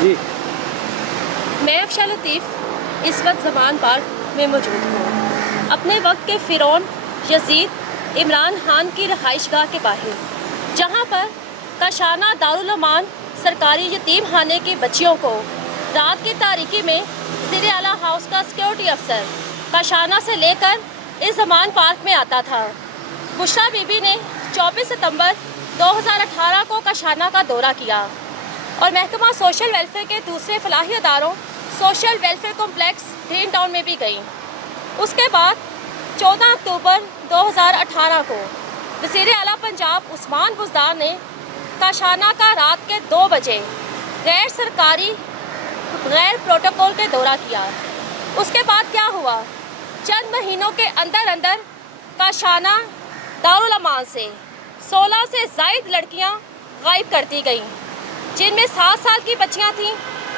جی میں افشا لطیف اس وقت زمان پارک میں موجود ہوں، اپنے وقت کے فرعون یزید عمران خان کی رہائش گاہ کے باہر، جہاں پر کاشانہ دارالامان سرکاری یتیم خانے کی بچیوں کو رات کی تاریکی میں وزیر اعلیٰ ہاؤس کا سیکورٹی افسر کاشانہ سے لے کر اس زمان پارک میں آتا تھا۔ بشریٰ بی بی نے 24 ستمبر 2018 کو کاشانہ کا دورہ کیا اور محکمہ سوشل ویلفیئر کے دوسرے فلاحی اداروں social welfare complex green town میں بھی گئیں۔ اس کے بعد 14 اکتوبر 2018 کو وزیر اعلیٰ پنجاب عثمان بزدار نے کاشانہ کا رات کے 2 بجے غیر سرکاری غیر پروٹوکول کے دورہ کیا۔ اس کے بعد کیا ہوا؟ چند مہینوں کے اندر کاشانہ دارالامان سے 16 سے زائد لڑکیاں غائب کر دی گئیں، جن میں 7 سال کی بچیاں تھیں،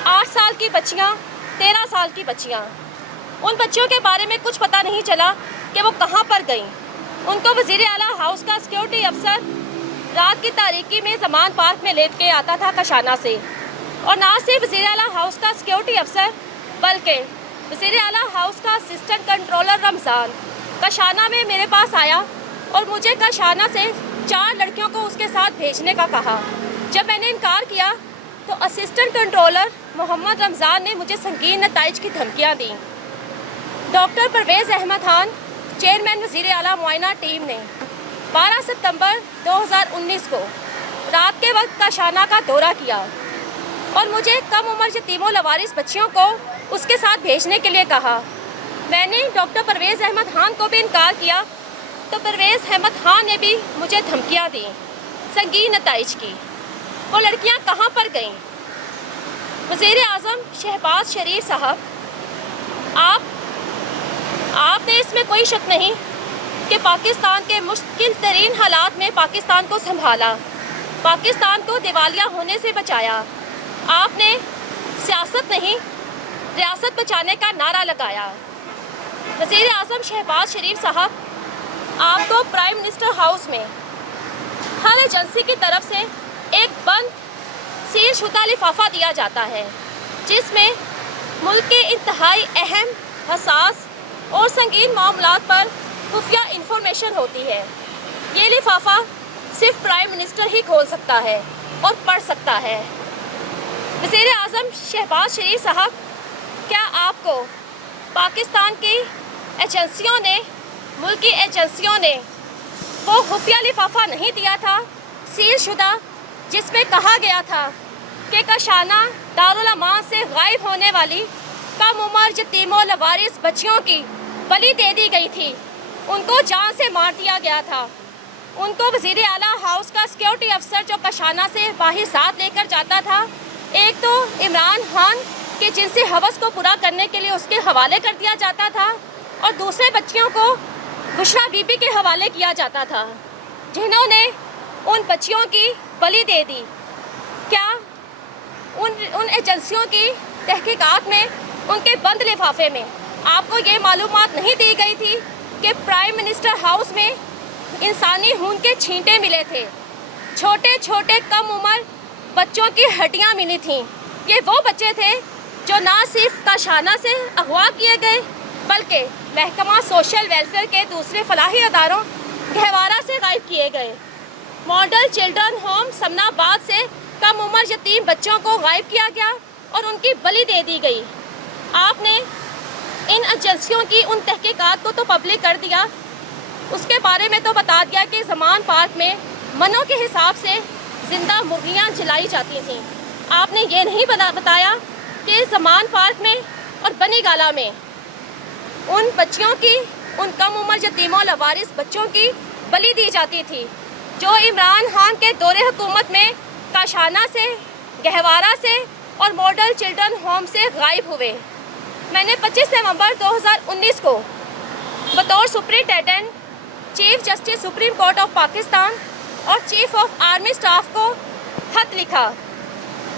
8 سال کی بچیاں، 13 سال کی بچیاں۔ ان بچیوں کے بارے میں کچھ پتہ نہیں چلا کہ وہ کہاں پر گئیں۔ ان کو وزیر اعلیٰ ہاؤس کا سیکورٹی افسر رات کی تاریکی میں زمان پارک میں لیٹ کے آتا تھا کاشانہ سے، اور نہ صرف وزیر اعلیٰ ہاؤس کا سیکورٹی افسر بلکہ وزیر اعلیٰ ہاؤس کا اسسٹنٹ کنٹرولر رمضان کاشانہ میں میرے پاس آیا اور مجھے کاشانہ سے 4 لڑکیوں کو اس کے ساتھ بھیجنے کا کہا۔ جب میں نے انکار کیا تو اسسٹنٹ کنٹرولر محمد رمضان نے مجھے سنگین نتائج کی دھمکیاں دیں۔ ڈاکٹر پرویز احمد خان چیئرمین وزیر اعلیٰ معائنہ ٹیم نے 12 ستمبر 2019 کو رات کے وقت کاشانہ کا دورہ کیا اور مجھے کم عمر یتیم و لوارث بچیوں کو اس کے ساتھ بھیجنے کے لیے کہا۔ میں نے ڈاکٹر پرویز احمد خان کو بھی انکار کیا تو پرویز احمد خان نے بھی مجھے دھمکیاں دیں سنگین نتائج کی۔ وہ لڑکیاں کہاں پر گئیں؟ وزیر اعظم شہباز شریف صاحب، آپ نے اس میں کوئی شک نہیں کہ پاکستان کے مشکل ترین حالات میں پاکستان کو سنبھالا، پاکستان کو دیوالیہ ہونے سے بچایا۔ آپ نے سیاست نہیں، ریاست بچانے کا نعرہ لگایا۔ وزیر اعظم شہباز شریف صاحب، آپ کو پرائم منسٹر ہاؤس میں ہر ایجنسی کی طرف سے ایک بند سیل شدہ لفافہ دیا جاتا ہے، جس میں ملک کے انتہائی اہم، حساس اور سنگین معاملات پر خفیہ انفارمیشن ہوتی ہے۔ یہ لفافہ صرف پرائم منسٹر ہی کھول سکتا ہے اور پڑھ سکتا ہے۔ وزیر اعظم شہباز شریف صاحب، کیا آپ کو پاکستان کی ایجنسیوں نے، ملکی ایجنسیوں نے وہ خفیہ لفافہ نہیں دیا تھا سیل شدہ، جس میں کہا گیا تھا کہ کاشانہ دارالامان سے غائب ہونے والی کم عمر یتیم و لوارث بچیوں کی بلی دے دی گئی تھی، ان کو جان سے مار دیا گیا تھا۔ ان کو وزیر اعلیٰ ہاؤس کا سیکورٹی افسر جو کاشانہ سے باہر ساتھ لے کر جاتا تھا، ایک تو عمران خان کے جنسی ہوس کو پورا کرنے کے لیے اس کے حوالے کر دیا جاتا تھا، اور دوسرے بچیوں کو بشریٰ بی بی کے حوالے کیا جاتا تھا، جنہوں نے ان بچیوں کی بلی دے دی۔ کیا ان ایجنسیوں کی تحقیقات میں، ان کے بند لفافے میں آپ کو یہ معلومات نہیں دی گئی تھی کہ پرائم منسٹر ہاؤس میں انسانی خون کے چھینٹے ملے تھے، چھوٹے چھوٹے کم عمر بچوں کی ہڈیاں ملی تھیں؟ یہ وہ بچے تھے جو نہ صرف کاشانہ سے اغوا کیے گئے بلکہ محکمہ سوشل ویلفیئر کے دوسرے فلاحی اداروں گہوارہ سے غائب کیے گئے۔ ماڈل چلڈرن ہوم سمنا آباد سے کم عمر یتیم بچوں کو غائب کیا گیا اور ان کی بلی دے دی گئی۔ آپ نے ان ایجنسیوں کی ان تحقیقات کو تو پبلک کر دیا، اس کے بارے میں تو بتا دیا کہ زمان پارک میں منوں کے حساب سے زندہ مرغیاں جلائی جاتی تھیں۔ آپ نے یہ نہیں بتایا کہ زمان پارک میں اور بنی گالہ میں ان بچیوں کی، ان کم عمر یتیموں لوارث بچوں کی بلی دی جاتی تھی جو عمران خان کے دور حکومت میں کاشانہ سے، گہوارہ سے اور ماڈل چلڈرن ہوم سے غائب ہوئے۔ میں نے 25 نومبر 2019 کو بطور superintendent chief justice supreme court of Pakistan اور چیف آف آرمی اسٹاف کو خط لکھا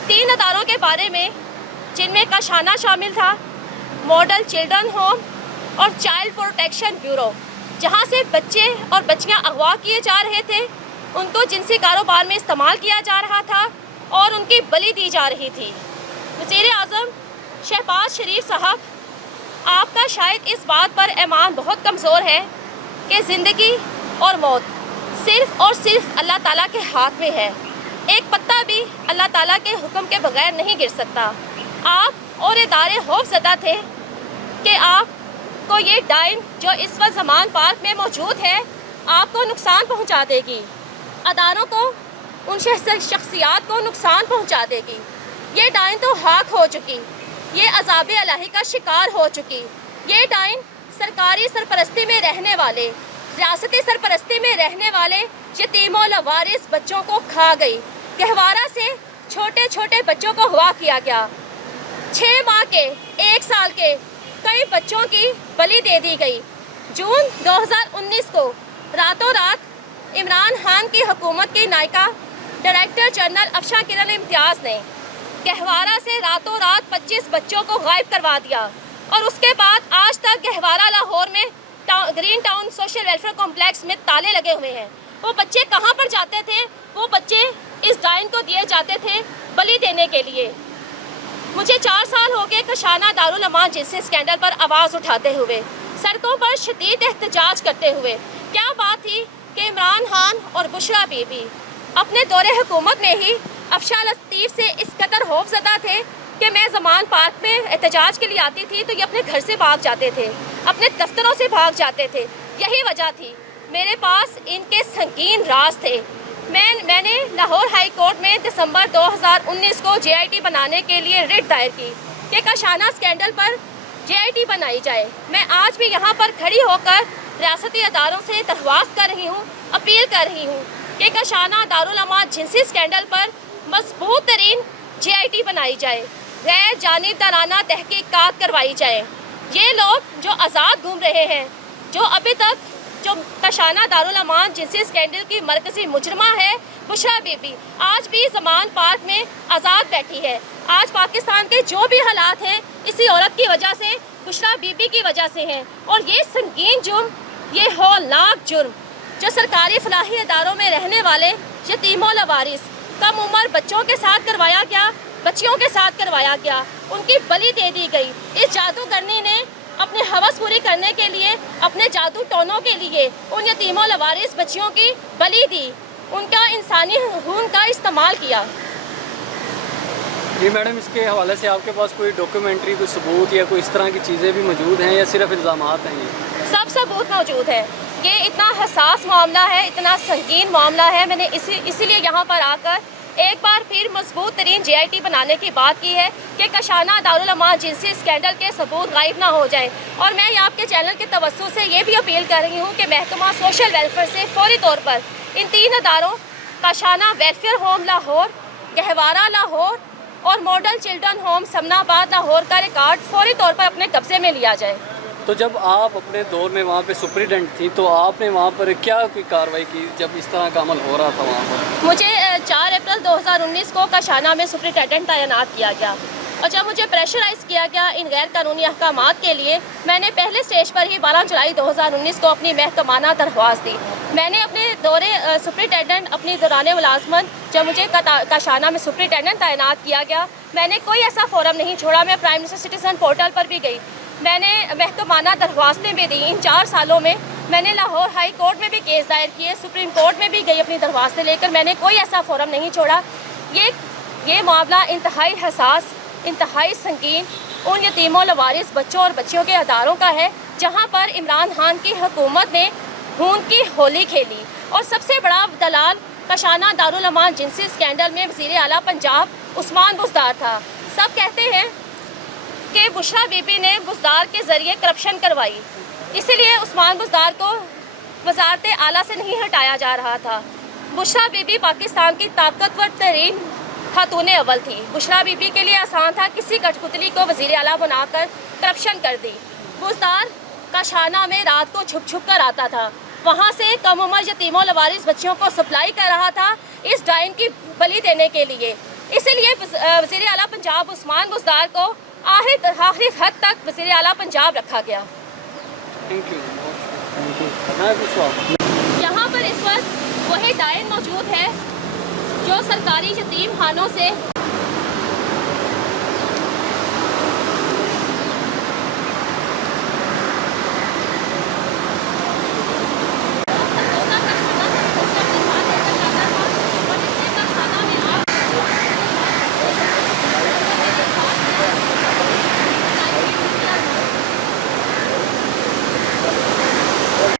3 اداروں کے بارے میں، جن میں کاشانہ شامل تھا، ماڈل چلڈرن ہوم اور چائلڈ پروٹیکشن بیورو، جہاں سے بچے اور بچیاں اغوا کیے جا رہے تھے، ان کو جنسی کاروبار میں استعمال کیا جا رہا تھا اور ان کی بلی دی جا رہی تھی۔ वज़ीर आज़म शहबाज शरीफ साहब, आपका शायद इस बात पर ईमान बहुत कमज़ोर है कि ज़िंदगी और मौत सिर्फ़ और सिर्फ अल्लाह ताला के हाथ में है। एक पत्ता भी अल्लाह ताला के हुक्म के बगैर नहीं गिर सकता। आप और इदारे खौफज़दा थे कि आपको ये डाइन जो इस वक्त ज़मान पार्क में मौजूद है आपको नुकसान पहुंचा देगी, अदारों को, उन शख्सियात को नुकसान पहुंचा देगी। ये डाइन तो हाक हो चुकी, ये अज़ाब इलाही का शिकार हो चुकी। ये डाइन सरकारी सरपरस्ती में रहने वाले, रियासती सरपरस्ती में रहने वाले यतीमों लवारिस बच्चों को खा गई। गहवारा से छोटे छोटे बच्चों को अगवा किया गया। 6 माह के, 1 साल के कई बच्चों की बलि दे दी गई। जून 2019 को रातों रात इमरान खान की हुकूमत की नायका डायरेक्टर जनरल अफशान किरण इम्तियाज़ ने गहवारा से रातों रात 25 बच्चों को गायब करवा दिया और उसके बाद आज तक गहवारा लाहौर में green town social welfare complex में ताले लगे हुए हैं। वो बच्चे कहाँ पर जाते थे? वो बच्चे इस डाइन को दिए जाते थे बलि देने के लिए। मुझे 4 साल हो गए कशाना दारुल अमान जिनसी स्कैंडल पर आवाज़ उठाते हुए, सड़कों पर शदीद एहतजाज करते हुए। क्या बात थी कि इमरान खान और बुशरा बीबी अपने दौरे हुकूमत में ही अफशान लतीफ़ से इस कदर खौफज़दा थे कि मैं ज़मान पार्क में एहतजाज के लिए आती थी तो ये अपने घर से भाग जाते थे, अपने दफ्तरों से भाग जाते थे। यही वजह थी। मेरे पास इनके संगीन राज थे। मैंने लाहौर हाई कोर्ट में दिसंबर 2019 को JIT बनाने के लिए रिट दायर की कि कशाना स्कैंडल पर JIT बनाई जाए। मैं आज भी यहाँ पर खड़ी होकर रियासती अदारों से दरख्वास्त कर रही हूँ, अपील कर रही हूँ कि कशाना दारुल अमान जिनसी स्कैंडल पर मजबूत तरीन JIT बनाई जाए, गैर जानिबदाराना तहकीकात करवाई जाए। ये लोग जो आज़ाद घूम रहे हैं, जो अभी तक जो कशाना दारुल अमान जिनसी स्कैंडल की मरकज़ी मुजरमा है बुशरा बीबी, आज भी ज़मान पार्क में आज़ाद बैठी है। आज पाकिस्तान के जो भी हालात हैं इसी औरत की वजह से, बुशरा बीबी की वजह से हैं। और ये संगीन जुर्म, ये हौलनाक जुर्म जो सरकारी फलाही इदारों में रहने वाले यतीमों लवारिस कम उम्र बच्चों के साथ करवाया गया, बच्चियों के साथ करवाया गया, उनकी बलि दे दी गई। इस जादूगरनी ने अपनी हवस पूरी करने के लिए, अपने जादू टोनों के लिए उन यतीमों लवारिस बच्चियों की बलि दी, उनका इंसानी खून का इस्तेमाल किया। जी मैडम, इसके हवाले से आपके पास कोई डॉक्यूमेंट्री, कोई सबूत या कोई इस तरह की चीज़ें भी मौजूद हैं या सिर्फ इल्ज़ामात हैं? ये सब सबूत मौजूद है। ये इतना हसास मामला है, इतना संगीन मामला है। मैंने इसीलिए यहाँ पर आकर एक बार फिर मजबूत तरीन JIT बनाने की बात की है कि कशाना दारुल अमान जिनसी स्कैंडल के सबूत गायब ना हो जाए। और मैं आपके चैनल के तवज्जो से ये भी अपील कर रही हूँ कि महकमा सोशल वेलफेयर से फौरी तौर पर इन 3 अदारों कशाना वेलफेयर होम लाहौर, गहवारा लाहौर और model children home Samanabad Lahore का रिकॉर्ड फौरी तौर पर अपने कब्जे में लिया जाए। तो जब आप अपने दौर में वहाँ पे सुपरिटेंडेंट थी तो आपने वहाँ पर क्या कोई कार्रवाई की जब इस तरह का अमल हो रहा था वहाँ पर? मुझे 4 अप्रैल 2019 को कशाना में सुपरिटेंडेंट तैनात किया गया और जब मुझे प्रेशराइज़ किया गया इन गैर कानूनी अहकामात के लिए, मैंने पहले स्टेज पर ही 12 जुलाई 2019 को अपनी महकमाना दरख्वास्त दी। मैंने अपने दौरे सुपरिटेंडेंट अपनी दौरान मुलाजमत जब मुझे कशाना में सुपरिटेंडेंट तैनात किया गया, मैंने कोई ऐसा फोरम नहीं छोड़ा। मैं प्राइम मिनिस्टर सिटीज़न पोर्टल पर भी गई, मैंने महकमाना दरख्वास्तें भी दी। इन 4 सालों में मैंने लाहौर हाई कोर्ट में भी केस दायर किए, सुप्रीम कोर्ट में भी गई अपनी दरख्वास्तें लेकर। मैंने कोई ऐसा फोरम नहीं छोड़ा। ये मामला इंतहाई हसास, इंतहाई संगीन उन यतीमों लवारिस बच्चों और बच्चियों के अदारों का है जहाँ पर इमरान खान की हुकूमत ने खून की होली खेली। और सबसे बड़ा दलाल कशाना दारुल अमान जिनसी स्कैंडल में वज़ीर आला पंजाब उस्मान बुज़दार था। सब कहते हैं कि बुशरा बीबी ने बुज़दार के ज़रिए करप्शन करवाई, इसीलिए उस्मान बुज़दार को वज़ारत आला से नहीं हटाया जा रहा था। बुशरा बीबी पाकिस्तान की ताकतवर तरीन खातून अव्वल थी। बुशरा बीबी के लिए आसान था किसी कठपुतली को वज़ीर आला बनाकर करप्शन कर दी। बुज़दार कशाना में रात को छुप छुप कर आता था, वहाँ से कम उम्र यतीमों लवारिस बच्चियों को सप्लाई कर रहा था इस डाइन की बलि देने के लिए। इसीलिए वज़ीर आला पंजाब उस्मान बुज़दार को आखिरी हद तक वज़ीर आला पंजाब रखा गया। Thank you. यहाँ पर इस वक्त वही डाइन मौजूद है जो सरकारी यतीम खानों से